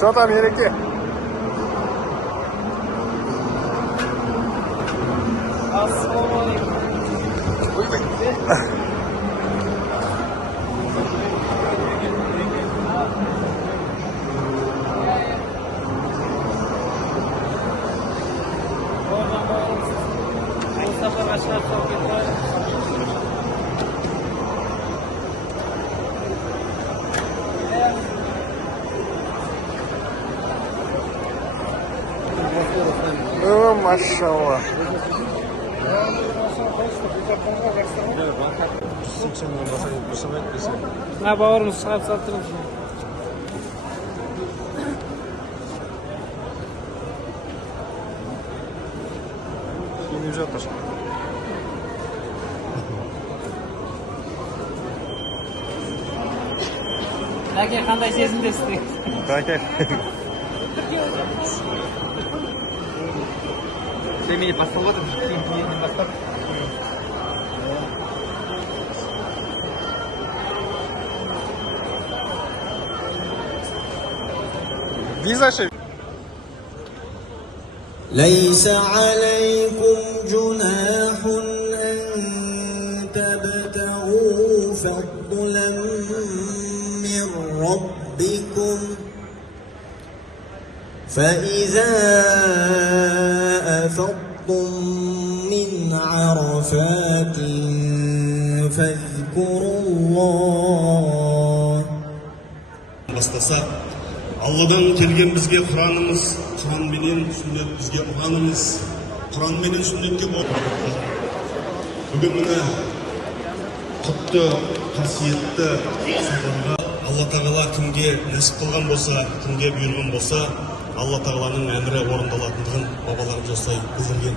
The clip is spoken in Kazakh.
Что там, Ереке? Ассалаумалейкум. О, машалла. Ha, baurum шығарып саттырып жүр. Киініп жатыр. Дәке, қандай сезімдесіз? Дәке. Мені басталып отыр, киім бастап. Виза. ليس عليكم جناح أن تبتغوا فضلا من ربكم فإذا أفضتم من عرفات فاذكروا الله. Алладан келген бізге Құранымыз, Құран менен сүннет бізге ұғанымыз, Құран менен сүннетке бүгін міне құтты, қасиетті сапарға Алла Тағала кімге нәсіп қылған болса, кімге бұйырған болса, Алла Тағаланың әмірі орындалатындығын бабаларымыз осылай білдірген.